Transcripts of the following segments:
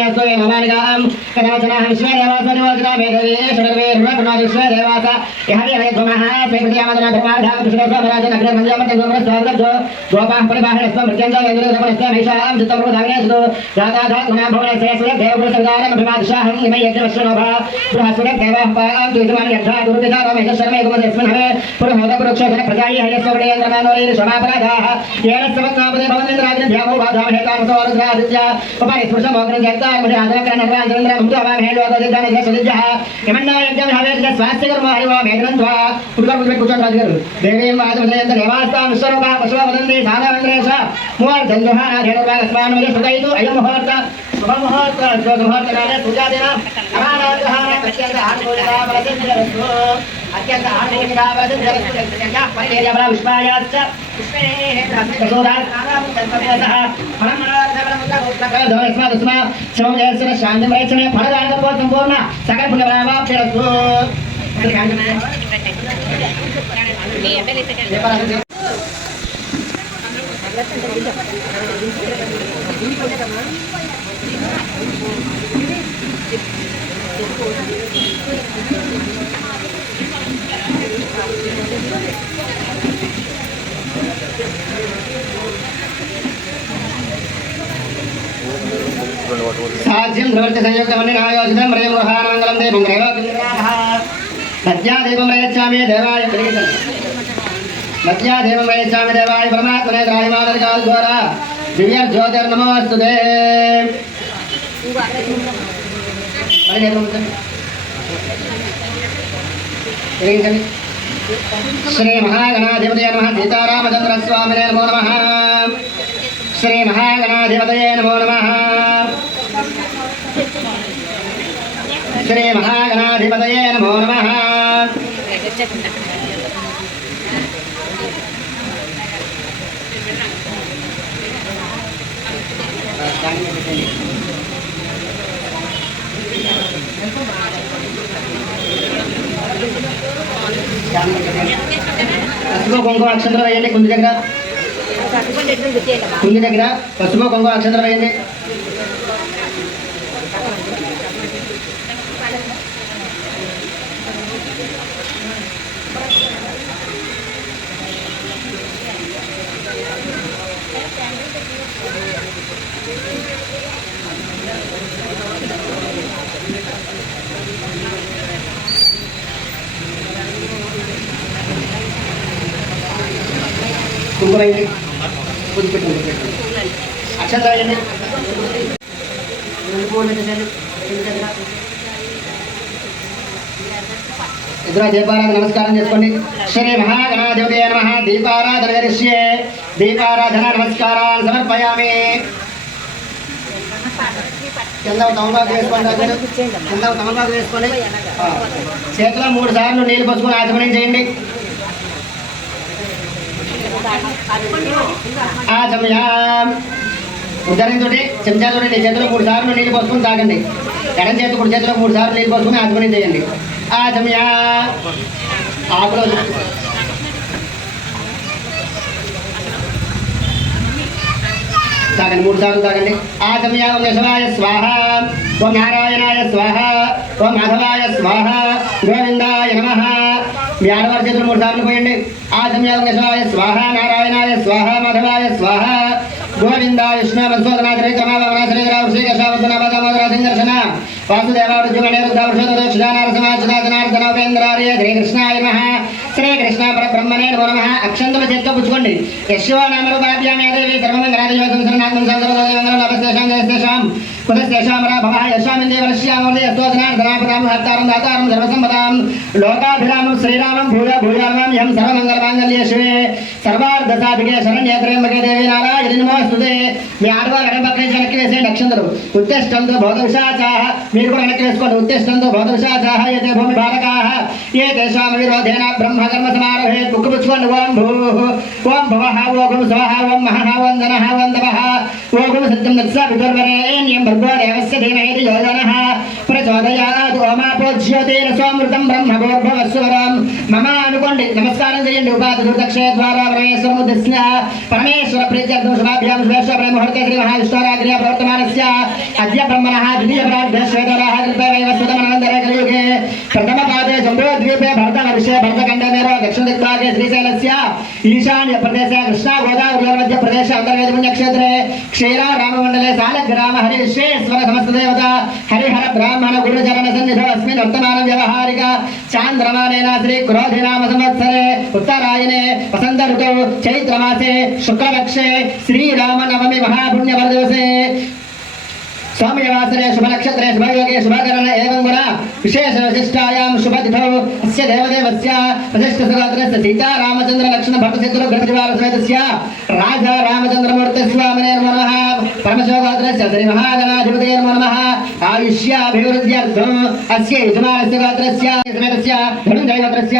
सोम्यास्तो ये नमानिकाम् कदाचनः विश्वदेवासनिवोचिता मेधवी षडर्वेर्वकुणो विश्वदेवास यहवि हवेद्वमः स्वेपतियामदना धर्मार्धां विष्णोस्वामराजन अग्रमञ्जमर्तगोमरस्वागतो गोपाः परिबाहिरस्त्वं मृत्यञ्जय वेन्दुरगमनस्त्वं ऐषां चित्तमृतधाविनेषु जाताधात्मनां भुवनेश्वरस्य देवपुरुषविदारम् अभिमादिशाहं इमै यज्ञवश्वनोभा बृहस्पतिर्देवः पां तुयजमानि यद्धा दुर्विधा रमेश शर्मे गुमदेस्मिन् हवे पुरुहोदपुरुक्षोधन प्रजायि हयस्वडेन्द्रमानोरैः क्षमापराधाः येन समत्नापदे भवनेन्द्राग्निभ्यामो बाधामहेतामसो रुद्रादित्या उपरिस्पृशमोग्रजयत्तार्मणि आदरकरणर्वाञ्जनेन्द्रमुद्रावामहेलोददिद्धमध्यसदिज्जः यमन्नायज्ञविहावेर्य स्वास्यकर्मो हरिवो मेघनन्त्वा कुटुकर्मुकुचन् राजगुरु देवीं वादमदयन्त देवास्तां विश्वरूपा पशुवा वदन्ति साधावेन्द्रेश मूर्धञ्जुहानाधेनुर्वागस्मान् सुतैतु अयं मुहूर्त शुभमुहूर्त मुहूर्तकाले पूजादिन अमानादः अत्यन्त आनुकूलिका बलसिद्धिरस्तु अत्यन्त आनुकूलिका बलसिद्धिरस्तु परिहेर्यबल विश्वायाश्च पुष्पेः प्रसोदास्नानामुत्तमसः फलमनार्थबलमुत्तमोत्तमस्मादस्मा शिवमयस्य शान्तिं रक्षणे फलदानकपो सम्पूर्ण सकल पुण्यफलमाप्तिरस्तु साध्यं ध्रुवस्य संयुक्तमन्निनायोजितं रयं गृहानमङ्गलं देवं त्रैलोक्यनिरामः नद्यादेवं रयच्छामि देवाय नद्यादेवं रयच्छामि देवाय परमात्मने त्राहिमादर्कालद्वारा दिव्यज्योतिर्नमोऽस्तुते श्री महागणाधिपतये नमः सीतारामचन्द्रस्वामिने नमो नमः श्री महागणाधिपतये नमो नमः श्री महागणाधिपतये नमो नमः పసుపు కుంకుమ అక్షంతరం వేయండి కుంది దగ్గర పసుపు కుంకుమ అక్షంతరం వేయండి కుంకుమ వేయండి అక్షంతరం వేయండి इधर दीपाराधन नमस्कार చేసుకోండి श्री महागणाधिपतये नमः दीपाराधन करिष्ये दीपाराधन नमस्कारान् समर्पयामि కింద తమలపాకు వేసుకోండి కింద తమలపాకు వేసుకోండి చేతిలో 3 సార్లు నీళ్లు పోసుకొని ఆచమనం చేయండి ఆచమయాం ఉదరంతోటి చెంచాతోటి నీ చేతిలో 3 సార్లు నీళ్లు పోసుకొని తాగండి ఎడం చేతి కుడి చేతిలో 3 సార్లు నీళ్లు పోసుకొని ఆచమనం చేయండి ఆచమయా ఆకులో తాగండి 3 సార్లు తాగండి ఆచమయా ఓం యశవాయ స్వాహ ఓం నారాయణాయ స్వాహ ఓం మాధవాయ స్వాహ గోవిందాయ నమః మీ ఆడవారి చేతులు 3 సార్లు పోయండి ఆచమయా ఓం యశవాయ స్వాహ నారాయణాయ స్వాహ మాధవాయ స్వాహ గోవిందాయ విష్ణు మధుసూదనాథ వాసుదేవార్జునేంద్రార్య శ్రీకృష్ణాయ నమః శ్రీకృష్ణ పరబ్రహ్మణే నమో నమః అక్షంతల చేత్తో పుచ్చుకోండి యశో నామరూపాభ్యామేదేవి సర్వమంగళాదిశేషం కులశేషాం భవ యశామిందేవరశ్యామోదయస్తోదనార్దనాపదాం దాతారం సర్వసంపదాం లోకాభిరామం శ్రీరామం భూయ భూయార్వాం యహం సర్వమంగళమాంగళ్యే శివే సర్వార్ధసాధికే శరణ్యే త్రయంబకే దేవి నారాయణి నమోస్తుతే మీ ఆడవారు ఎడమ పక్కన వెనక్కి వేసేయండి అక్షంతలు ఉత్తేష్టంతో భౌత విశాచాః మీరు కూడా వెనక్కి వేసుకోండి ఉత్తేష్టంతో భౌత విశాచాః యతే భూమి భారకాః ఏ తేషాం విరోధేన బ్రహ్మ కర్మ సమారోహే పుచ్చుకోండి ఓం భూః ఓం భవః ఓం స్వః ఓం మహః ఓం ధనః ఓం తపః ఓం సత్యం దత్స విదుర్వరేణ్యం भर्गो देवस्य धीमहि धियो यो नः प्रचोदयात् ओमापो ज्योतिरसोऽमृतं ब्रह्मभूर्भुवस्सुवरं मम అనుకోండి నమస్కారం చేయండి ఉపాధి దుర్దక్షే ద్వారా పరమేశ్వర ముద్దిస్య పరమేశ్వర ప్రీత్యర్థం శుభాభ్యాం శుభేశ్వర ముహూర్తే శ్రీ మహావిష్ణురాగ్నియ ప్రవర్తమానస్య అద్య బ్రహ్మణః ద్వితీయ ప్రార్థ శ్వేతరాః కల్పే వైవస్వతమనంతరే కలియుగే ప్రథమ పాదే జంబూద్వీపే భరతవర్షే భరతఖండే మేరో దక్షిణ దిక్పాగే శ్రీశైలస్య ఈశాన్య ప్రదేశే కృష్ణా గోదావరి మధ్య ప్రదేశ అంతర్వేద పుణ్యక్షేత్రే క్షీరా రామమండలే సాలగ్రామ హరి విశ్వేశ్వర సమస్త దేవత హరిహర బ్రాహ్మణ గురుచరణ సన్నిధో అస్మిన్ వర్తమాన వ్యవహారిక చాంద్రమానేన శ్రీ క్రోధినామ సంవత్సరే ఉత్తరాయణే వసంత ఋతౌ చైత్రమాసే శుక్లపక్షే శ్రీరామనవమి మహాపుణ్యవర్దివసే स्वाम्यवासरे शुभनक्षत्रे शुभयोगे शुभकरण एवं गुण विशेष विशिष्टायां शुभतिथौ अस्य देवदेवस्य वसिष्ठसुगोत्रस्य सीतारामचन्द्र लक्ष्मण भट्टशत्रुघ्नपरिवारसमेतस्य राजा रामचन्द्रमूर्ति स्वामिने नमः परमशिवगोत्रस्य श्रीमहागणाधिपतये नमः आयुष्याभिवृद्ध्यर्थम् अस्य यजमानस्य गोत्रस्य समेतस्य धनुञ्जयगोत्रस्य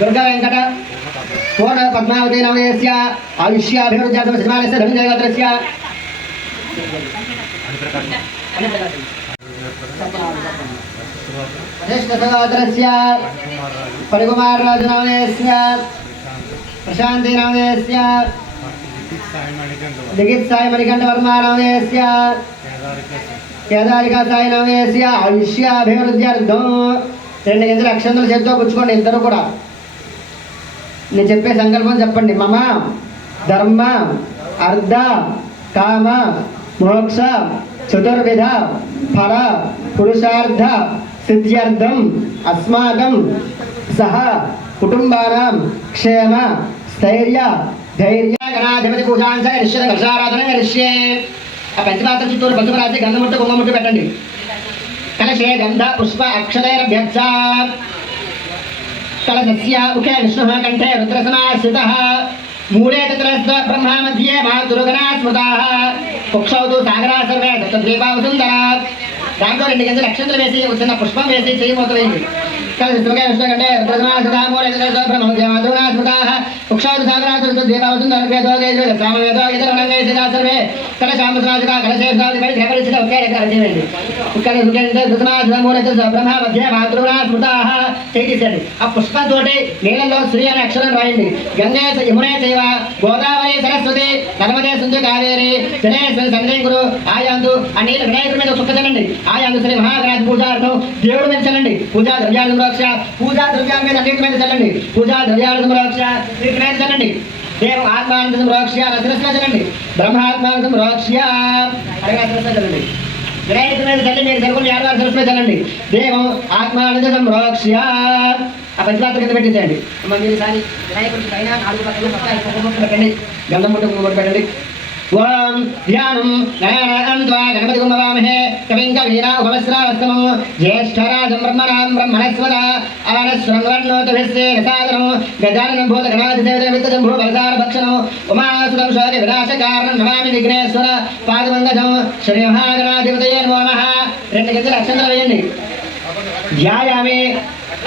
दुर्गावेङ्कट पूर्ण पद्मावती नामधेयस्य आयुष्याभिवृद्ध्यर्थम् यजमानस्य धनुञ्जयगोत्रस्य वसिष्ठसहोदरस्य परिकुमारराजनामधेयस्य प्रशान्ति नामधेयस्य लिखित साई मणिकण्ठवर्मा नामधेयस्य केदारिका साई नामधेयस्य आयुष्याभिवृद्ध्यर्थं రెండు గింజల అక్షంతలు చేతితో పుచ్చుకోండి ఇద్దరు కూడా నేను చెప్పే సంకల్పం చెప్పండి మమ ధర్మ అర్ధ కామ మోక్ష చతుర్విధ ఫల పురుషార్థ సిద్ధ్యర్థం అస్మాకం సహ కుటుంబానాం క్షేమ స్థైర్య ధైర్య గణాధిపతి పూజాంచ రిష్యత కలశారాధన రిష్యే ఆ పంచపాత్ర చుట్టూరు పసుపు రాసి గంధముట్టు కుంభముట్టు పెట్టండి కలశే గంధ పుష్ప అక్షతైరభ్యర్చ కలశస్య ముఖే విష్ణుః కంఠే రుద్రసమాశ్రితః मूले तत्र ब्रह्मा मध्ये मातुरुगणा स्मृताः कुक्षौ तु सागरा सर्वे सप्तद्वीपा वसुन्धरा दांतो రెండు గంటల అక్షంతలు వేసి చిన్న పుష్పం వేసి చేయి మోత వేయండి కలశస్య విష్ణుకంఠే రుద్రసమాశ్రితः మూలే తत्र బ్రహ్మ मध्ये मातुरुगणा स्मृताः कुक्षौ तु सागरा सप्तद्वीपा वसुन्धरा वेदो वेदो सामवेदो इतरवणंगै सिद्धासर्वे कलशामसमाजिता कलशेषादि परिचय ఒకే రకంగా చేయండి ఇక్కడ రుద్రంటే రుద్రసమాజిత మూలే తत्र బ్రహ్మ मध्ये मातुरुगणा स्मृताः చేయి తీసేయండి ఆ పుష్పంతోటి నీళ్ళలో శ్రీ అనే అక్షరం రాయండి గంగే యమునే చైవ గోదావరి సరస్వతి నర్మదే సింధు కావేరి జలేశ్వరి సన్నిధిం గురు ఆయాందు ఆ నీళ్ళు వినాయకుడి మీద చుక్క చల్లండి ఆయాందు శ్రీ మహాగణాధి పూజార్థం దేవుడి మీద చల్లండి పూజా ద్రవ్యాలు సంరక్ష పూజా ద్రవ్యాల మీద అన్నిటి మీద చల్లండి పూజా ద్రవ్యాలు సంరక్ష వీటి మీద చల్లండి దేవం ఆత్మానంద సంరక్ష శిరస్సులో చల్లండి బ్రహ్మాత్మానంద సంరక్ష అడగా శిరస్సులో చల్లండి వినాయకుడి మీద చల్లి మీరు జరుగుని ఆడవారి శిరస్సులో చల్లండి దేవం ఆత్మానంద సంరక్ష ఆ పంచపాత్ర కింద పెట్టించండి అమ్మ మీరు ఈసారి వినాయకుడికి పైన 4 పక్కన పక్క పెట్టండి గంధం ముట్టు కుంకుమ పెట్టండి ఓం ధ్యానం గణానాన్వా గణపతి గుణవామహే కవిం కవీనా ఉపవస్రావస్తమం జ్యేష్ఠరాజం బ్రహ్మణాం బ్రహ్మణస్వద ఆనశ్వరన్నోతభిస్సే రసాదనం గజాననం భూత గణాధిసేవితం విత్తజంభూ బలసార భక్షణం ఉమాసుతం శోక వినాశకారణం నమామి విఘ్నేశ్వర పాదమంగజం శ్రీ మహాగణాధిపతయే నమో నమః రెండు గంటల అక్షంతలు వేయండి ధ్యాయామి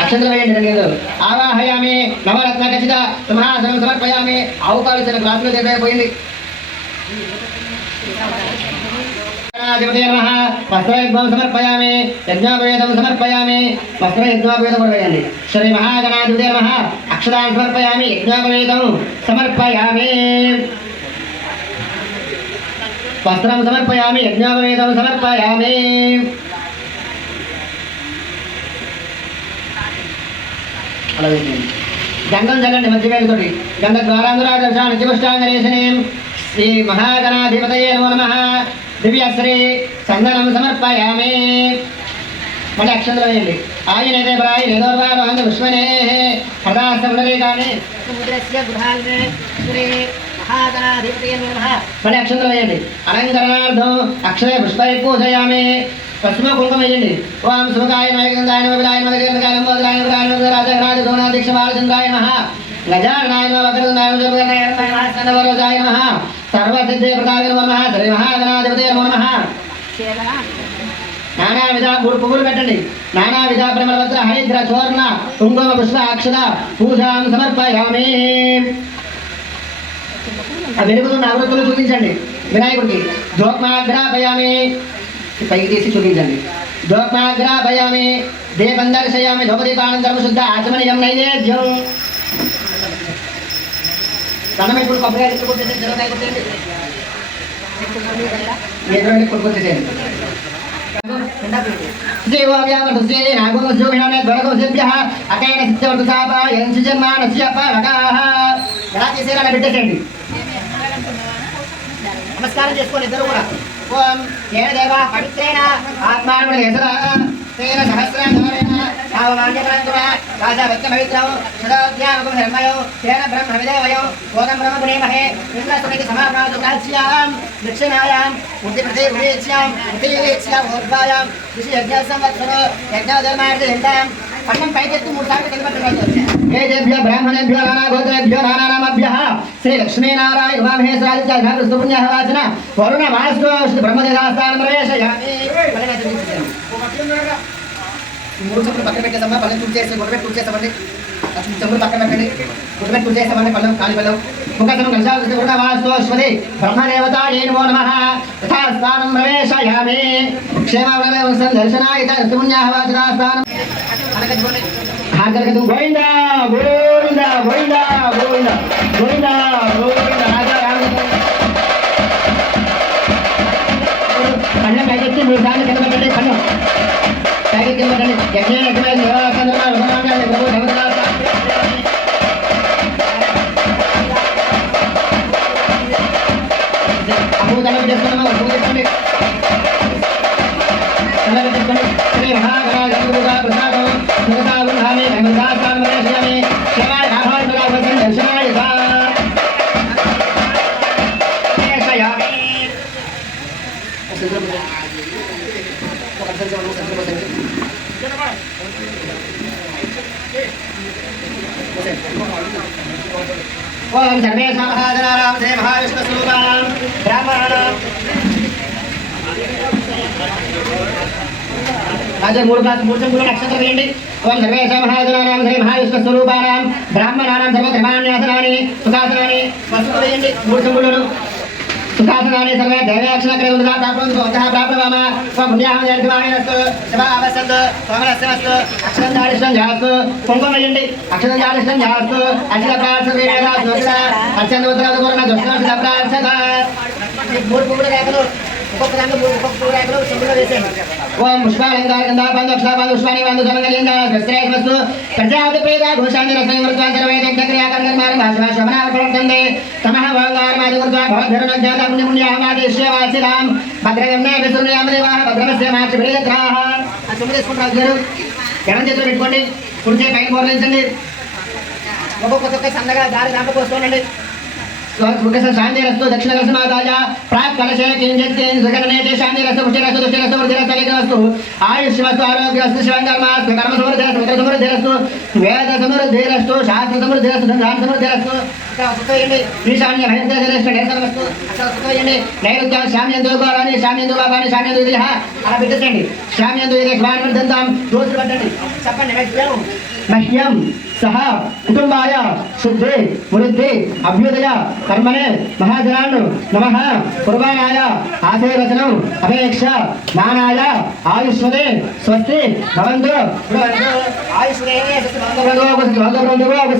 అక్షంతలు వేయండి రెండు గంటలు ఆవాహయామి నవరత్న ఖచ్చిత సింహాసనం సమర్పయామి ఆవు పాలిసిన గ్లాసులో తెలిపోయింది వస్త్రయజ్ఞం సమర్పయామి యజ్ఞోపవేదం సమర్పయామి వస్త్రయజ్ఞోపవేదం సమర్పయామి శ్రీ మహాగణాధిపతే నమః అక్షరాన్ని సమర్పయామి యజ్ఞోపవేదం సమర్పయామి వస్త్రం సమర్పయామి యజ్ఞోపవేదం సమర్పయామి అలాగే గంధం చల్లండి మంచి వేలుతోటి గంధ ద్వారాంధ్రాదర్శాన్ని చిపుష్టాంగరేశనేం శ్రీ మహాగణాధిపతయే నమో నమః దివ్యశ్రీ చందనం సమర్పయామి మళ్ళీ అక్షంతలు వేయండి ఆయనదే ప్రాయ నేదోర్వారోహంత విశ్వనే హృదాస్తమండలీకాని మళ్ళీ అక్షంతలు వేయండి అలంకరణార్థం అక్షయ పుష్పై పూజయామి పశ్చిమ కుంకుమ వేయండి ఓం శుభకాయ నైగంధాయ విలాయ మదగంధాయ మోదలాయ విలాయ రాజగణాధి గోనాధీక్ష బాలచంద్రాయ నమః గజాననాయ నమః వక్రతుండాయ జగన్నాయ నమః సన్నవరోజాయ నమః సర్వసిద్ధి ప్రదాయ నమః శ్రీ మహాగణాధిపతయే నమో నమః నానావిధ 3 పువ్వులు పెట్టండి నానావిధ పరిమళపత్ర హరిద్ర చూర్ణ కుంకుమ పుష్ప అక్షత పూజాం సమర్పయామి ఆ వెలుగుతున్న ఆవృత్తులు చూపించండి వినాయకుడికి ధూపమాగ్రాపయామి పైకి తీసి చూపించండి. ధూపమాగ్రాపయామి దీపం దర్శయామి ధూపదీపానంతరం శుద్ధ ఆచమనీయం నైవేద్యం. దండం ఇప్పుడు కొబ్బరికాయ కొట్టేసి జరకాయ కొట్టేయండి. కొట్టుకొచ్చేసేయండి. ఎలా తీసేయాలని పెట్టేసేయండి. నమస్కారం చేసుకోండి ఇద్దరు కూడా. ఓం ఏ దేవా పవిత్రేణ ఆత్మానుడు యసరా తేన సహస్రాంగమరేణ భావమాన్యపరంతుమ రాజావత్యమవిత్రం సదాజ్ఞానకం ధర్మయో తేన బ్రహ్మ విదేవయో ఓదం బ్రహ్మ పుణేమహే ఇంద్రస్తునికి సమాప్రాదు కాల్స్యాం దక్షిణాయాం ఉద్దిప్రదే ఉదేచ్యాం ఉదయేచ్యాం ఓర్వాయాం ఋషి యజ్ఞ సంవత్సరో యజ్ఞధర్మార్థం పన్నం పైకెత్తి 3 సార్లు కింద పెట్టండి. ఏజేభ్యో బ్రాహ్మణేభ్యో నానాగోత్రేభ్యో నానానామభ్యః శ్రీ లక్ష్మీనారాయణ ఉమామహేశ్వరాదిత్య పుణ్యః వాచన వరుణ వాస్తు బ్రహ్మదేవాస్థానం ప్రవేశయామి. మూడు చెప్పులు పక్కన పెట్టేసామా, పళ్ళని తుడిచేసి గుడ్డపెట్టి తుడిచేసామండి. చెప్పులు పక్కన పెట్టండి, గుడ్డపెట్టి తుడిచేసామండి. పళ్ళం కాలి పళ్ళం ముఖం కలిసి వరుణ వాస్తు బ్రహ్మదేవతాయే నమో నమః యథాస్థానం ప్రవేశయామి. క్షేమవరద దర్శనాయ పుణ్యః వాచనాస్థానం గోవింద గోవింద గోవింద గోవింద గోవింద గోవింద కన్నం పైకెత్తి 3 సార్లు కింద పెట్టండి. కన్నం పైకెత్తి కింద పెట్టండి. యజ్ఞ పెట్టేసుకోండి. శ్రీ మహాగణాధిపతిగా ప్రసాదం సుగతాగుంధామి బ్రహ్మదాస్థానం ప్రవేశయామి. శివాయ నాభాయ దర్శనాయ ఓం సర్వేషాం మహాజనానాం శ్రీ మహావిష్ణుస్వరూపాణాం బ్రాహ్మణానాం మూడు చెంబులు నక్షత్రం వేయండి. ఓం సర్వేషాం మహాజనానాం శ్రీ మహావిష్ణుస్వరూపాణాం బ్రాహ్మణానాం సర్వధర్మాన్యాసనాని సుఖాసనాని వస్తువులు వేయండి. 3 చెంబులను సుఖాసనాన్ని సర్వే దైవాక్షణక్రమా ప్రాప్తవామ పుణ్యాహం జర్గమాయనస్తు శివావసత్ సోమరస్యమస్తు అక్షరం జాడిష్టం జాస్తు కుంకుమ వేయండి. అక్షరం జాడిష్టం జాస్తు అక్షర ప్రార్థన అత్యంత దుష్ట ప్రార్థన 3 పువ్వుల రేఖలు ఒక్కొక్క దాంట్లో 3 పువ్వుల రేఖలు చెంబులో వేసేయండి. ఓం పుష్పాలంకార పుష్పాన్ని బంధు సమగలింగస్తు ప్రజాతి పేద ఘోషాన్ని రసంవర్గాంతరవేదక్రియాకర్మారం భాషాశమనావర్తందే తమః భంగారమాది గురుత్వా భవద్ధరణోజ్ఞాత పుణ్యపుణ్యామాదేశ్యవాసిరాం భద్రగమ్నే విసుర్యామదేవాః భద్రమస్య మాక్షి ప్రియత్రాః. ఆ చెంబు తీసుకుంటారు గారు. ఎడం చేతిలో పెట్టుకోండి. కుడి చేయి పైన బోర్లించండి. ఒక్కొక్క సన్నగా దారి దాంట్లో పోసుకోండి. శాంతిరస్తు దక్షిణ కలశమాదాయ ప్రాక్ కలశే కించిత్ సుగణనేతే శాంతిరస్తు పుష్టిరస్తు దుష్టిరస్తు వృద్ధిరస్తు ఆయుష్మస్తు ఆరోగ్యస్తు శివంకర్మాస్తు కర్మ సమృద్ధిరస్తు మిత్ర సమృద్ధిరస్తు వేద సమృద్ధిరస్తు శాస్త్ర సమృద్ధిరస్తు ధన సమృద్ధిరస్తు. ఈశాన్య భయంకరస్తు అసలు నైరుత్య శామ్యందు గౌరాన్ని శామ్యందు బాబాని శామ్యందు ఇది అలా పెట్టేసండి. శామ్యందు ఇది దంతాం దోసులు పట్టండి. చెప్పండి మహ్యం సహ కుటుంబాయ శుద్ధి వృద్ధి అభ్యుదయ కర్మణే మహాజనాన్ నమః కుర్బానాయ ఆశీర్వచనం అపేక్ష మానాయ ఆయుష్మదే స్వస్తి భవంతు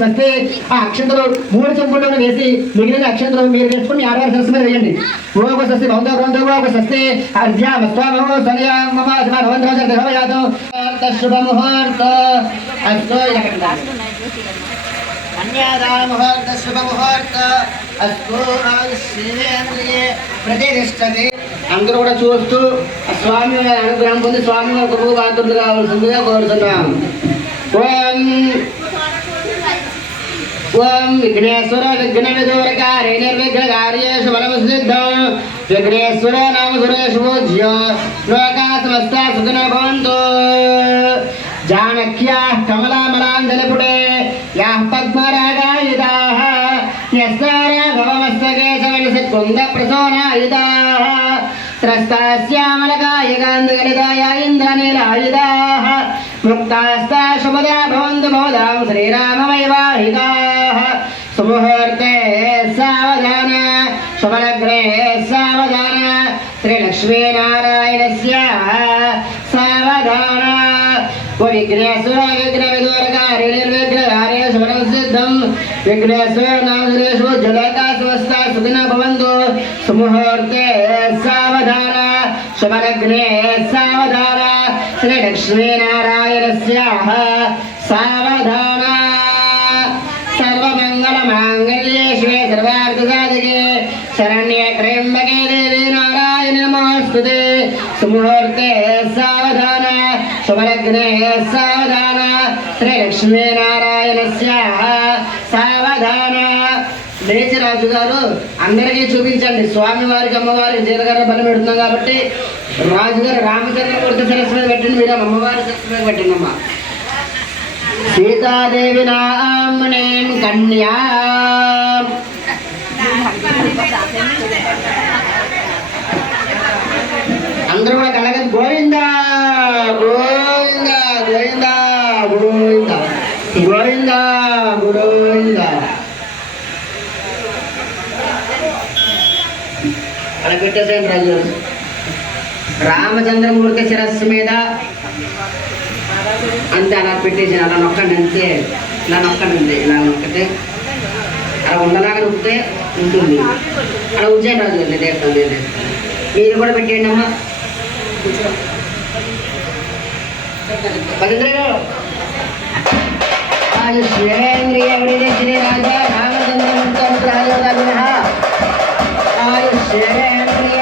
స్వస్తి. ఆ అక్షంతలు 3 చెంబులను వేసి మిగిలిన అక్షంతలు మీరు వేసుకుని మీ ఆడవారి సరస్సు మీద వేయండి. ఓగ స్వస్తి భవంతో స్వస్తి అర్ధ్యామస్వామో సనయామయాతం శుభముహూర్త అస్తు అన్యాదాముహూర్త శుభముహూర్త అస్తు ప్రతిష్టతి. అందరూ కూడా చూస్తూ స్వామి అనుగ్రహం పొంది స్వామి కొడుకు బాధ్యులు కావాల్సిందిగా కోరుతున్నాం. ఓం విఘ్నేశ్వర విఘ్న విదూరకారే నిర్విఘ్నకార్యేషు బలముసిద్ధం విఘ్నేశ్వర నామ సురేషు పూజ్య లోకా సమస్తా సుఖినో భవంతు. జానక్యాః కమలామలాంజలిపుటే యాః పద్మరాగాయుధాః యస్యారాఘవమస్తకే సవిలసికుందప్రసోనాయుధాః త్రస్తాస్యామలకాయకాంతగలితాయ ఇంద్రనీలాయుధాః ముక్తాస్తా శుభదా భవంతు మోదాం శ్రీరామవైవాహికాః. సుముహూర్తే సావధాన शुभलग्ने सावधान श्रीलक्ष्मीनारायणस्य सावधान विघ्नेश्वर विघ्नविदूरकारि निर्विघ्नकार्य शुभसिद्धं विघ्नेश्वर नामधुरेषु जलता स्वस्ता सुखिनः भवन्तु सुमुहूर्ते सावधान शुभलग्ने सावधान श्रीलक्ष्मीनारायणस्याः सावधान सर्वमङ्गलमाङ्गल्ये शिवे सर्वार्थसाधिके शरण्ये त्र्यम्बके देवी नारायणी नमोऽस्तुते सुमुहूर्ते सावधान शुभलग्ने सावधान శ్రీలక్ష్మీనారాయణస్యాః సావధాన. లేచి రాజు గారు అందరికీ చూపించండి. స్వామివారికి అమ్మవారికి జీలకర్ర బలం పెడుతున్నాం కాబట్టి రాజుగారు రామచంద్రమూర్తి సరస్సు మీద పెట్టండి, మీరు అమ్మవారి సరస్సు మీద పెట్టండి. అమ్మ సీతాదేవి నామ్నేం కన్యా అందరూ కూడా కలగ గోవిందా గోవిందా గోవిందా గోవిందా గోవిందా గోవిందా అలా పెట్టేసేయండి రాజు. రామచంద్రమూర్తి శిరస్సు మీద అంతే అలా పెట్టేసి అలా నొక్కండి. అంతే ఇలా నొక్కండి. అంతే ఇలా నొక్కితే అలా ఉండలాగా నొక్కితే ఉంటుంది. అలా ఉంచేయండి రాజు. మీరు కూడా పెట్టేయండి అమ్మా. ఆయుష్యేంద్రియ విడిదిని రాజా రామచంద్రమూర్తి రాజోదాగిన ఆయుష్యేంద్రియ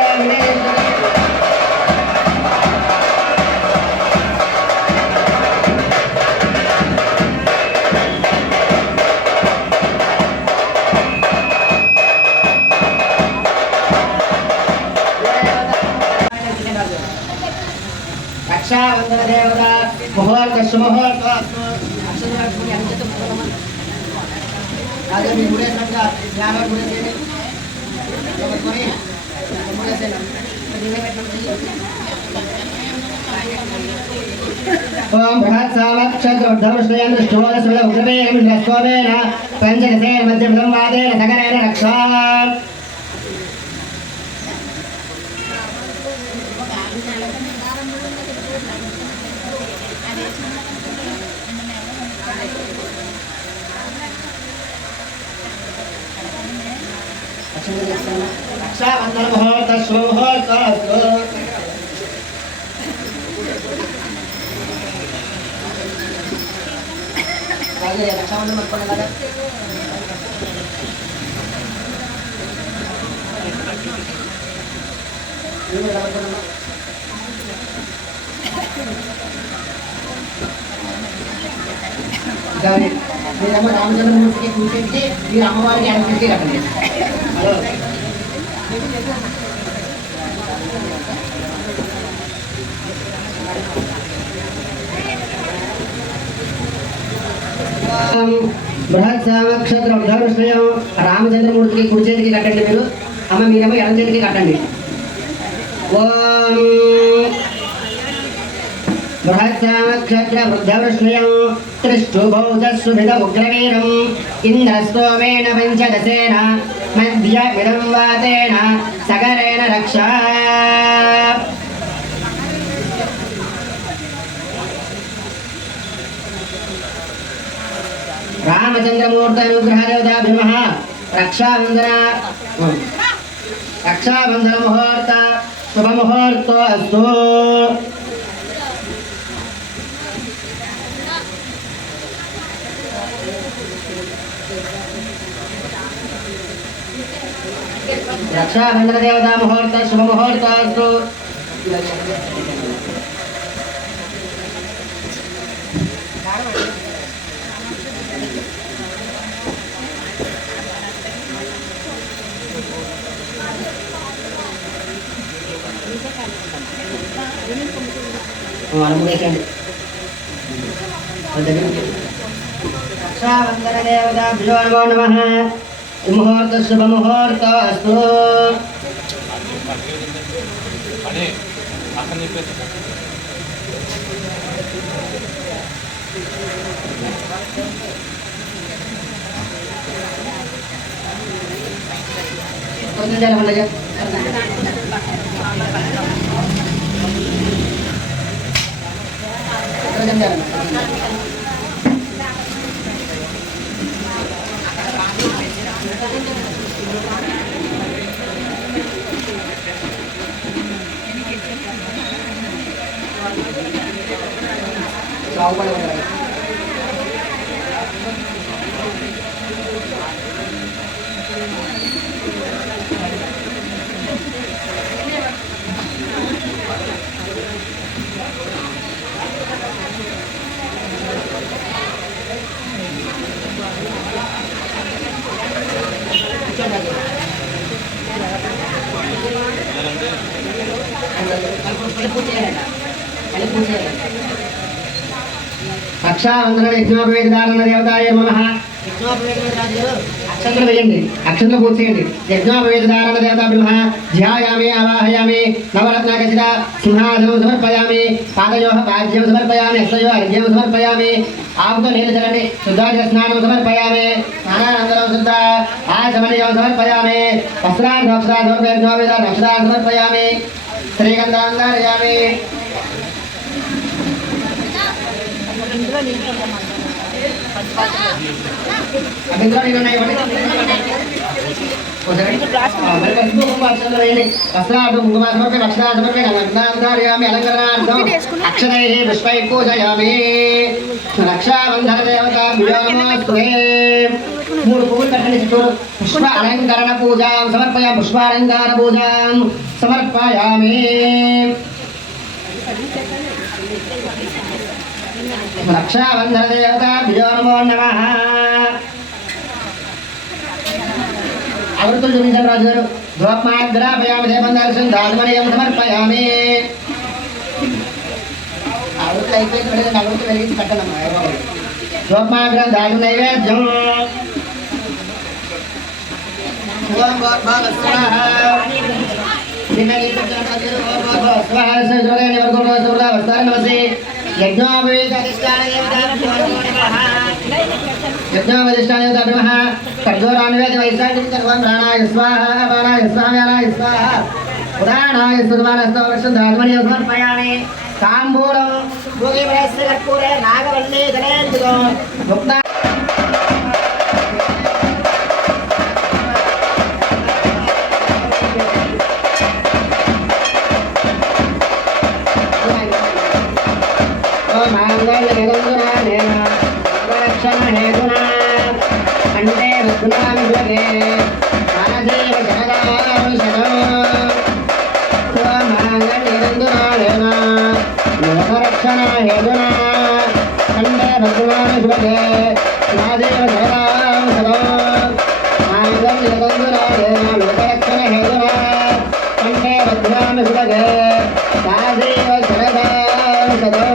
రక్షాబంధన దేవత ముహూర్త సుముహూర్త ఓం బృహత్ సామక్షద్రుద్ధమశ్రయం దృష్టోదశ ఉగ్రవేణ పంచదశేన మధ్యం సంవాదేన సగరేణ రక్షా. రక్షాబంధన ముహూర్త శుభముహూర్త రక్షాబంధన పట్టుకునేలాగా మీరమ్మ రామచంద్రమూర్తికి కూర్చొని మీరు అమ్మవారికి అనిపించి కట్టండి. హలో బృహత్ సామక్షద్రుద్ధమశ్రయం రామచంద్రమూర్తికి కుడి చేతికి కట్టండి. మీరు అమ్మ మీరేమో ఎడం చేతికి కట్టండి. ఓం బృహత్సామక్షద్రవృద్ధవృష్ణయం త్రిష్టుభౌజస్సుభిద ఉగ్రవీరం ఇంద్రస్తోమేన పంచదశేన మధ్యమిదం వాతేన సగరేణ రక్షా. రామచంద్రమూర్తి అనుగ్రహదేవతాభిమః రక్షాబంధన ముహూర్త శుభముహూర్తో అస్తు. రక్షాబంధన దేవతా ముహూర్త శుభముహూర్త అస్తు. రక్షాబంధన దేవతాభ్యో నమో నమః. ముహూర్త శుభముహూర్త అస్తు. రక్షాబంధన యజ్ఞోపవేదారణ దేవతాయ నమః. అక్షంతలు వేయండి, అక్షంతలు పూర్తి చేయండి. యజ్ఞోపవేదారణ దేవతా బ్రహ్మ ధ్యాయామి ఆవాహయామి నవరత్నాకచిత సింహాసనం సమర్పయామి పాదయోః పాద్యం సమర్పయామి హస్తయోః అర్ఘ్యం సమర్పయామి ఆవుతో నీళ్ళు చల్లండి శుద్ధాచర స్నానం సమర్పయామి స్నానానంతరం శుద్ధ ఆచమనీయం సమర్పయామి వస్త్రాన్ని సమర్పయామి శ్రీగంధాంధారయామి అక్షరై పుష్పై పూజయామి రక్షాబంధన దేవతా మూడు పువ్వులు పెట్టండి పుష్ప అలంకరణ పూజాం సమర్పయామి పుష్పాలంకార పూజాం సమర్పయామి రక్షాబంధన దేవతాభ్యో నమో నమః. ఆవృత్తులు చూపించండి రాజు గారు. ధ్వప్మాగ్రాపయామి దేవందర్శనం దాల్మనీయం సమర్పయామి. ఆవృత్తులు అయిపోయింది, ఆవృత్తులు వెలిగించి పెట్టనమ్మా. ధ్వప్మాగ్రం దాల్మ నైవేద్యం యజ్ఞోపదిష్టానేవతాభ్యో ఖర్జూరాన్వేద వైశాఖి ప్రాణాయ స్వాహా ప్రాణాయ స్వామ్యానాయ స్వాహా ఉదాహరణాయ సుమానస్తం దాల్మనీయం సమర్పయామి. తాంబూలం కర్పూరే నాగవల్లి ముక్త అంటే రఘునాథే రాజీవ జగదాందునా లోకరక్షణ హేతునా కండే రఘునాథే రాజీవ జగదాందునా లోకరక్షణ హేతునా కండే రఘునాథే రాజీవ జగదాందునా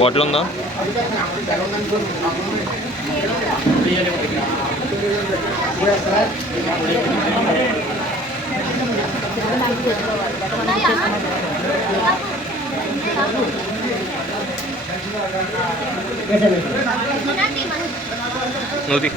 బాటిల్ ఉందా? నువ్వు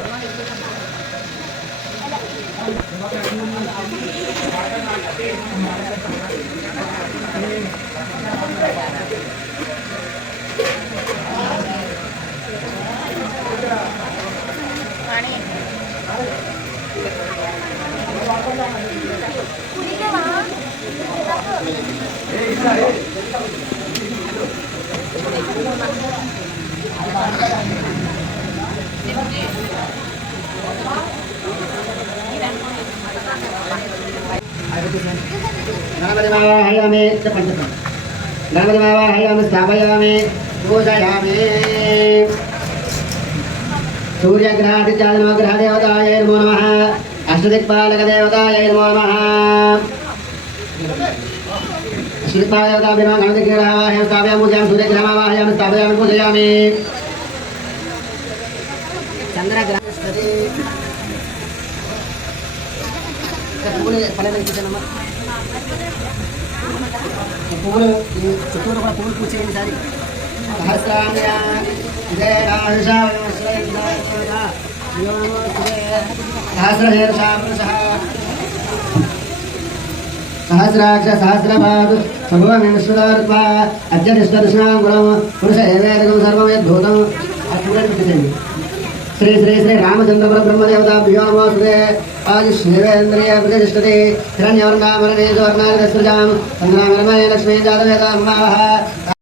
गणपतिमावाहयामि गणपतिमावाहयामि स्थापयामि पूजयामि सूर्यग्रहादित्यादिनवग्रहदेवतायै नमो नमः अष्टदिक्पालकदेवतायै नमो नमः अष्टदिक्पालकदेवताभ्यो गणपतिग्रहावाहयामि स्थापयामि पूजयामि सूर्यग्रहमावाहयामि स्थापयामि पूजयामि चन्द्रग्रहस्पति పువ్వులు చుట్టూరు కూడా పువ్వులు పూజ చేయండి సారి సహస్రాక్ష సహస్రపాదు సమూహమిశ్వదాత్వా అత్యధిష్ఠదృష్ణాం గుణం పురుష ఏవేదకం సర్వం యద్భూతం పెట్టండి श्री श्री श्री रामचंद्र ब्रह्मदेवताभ्यो नमोऽस्तुते आयुष्येवेन्द्रिय प्रतिष्ठते हिरण्यवर्णामरणेजवर्णादिस्रजां चन्द्रामरमणे लक्ष्मी जातवेदां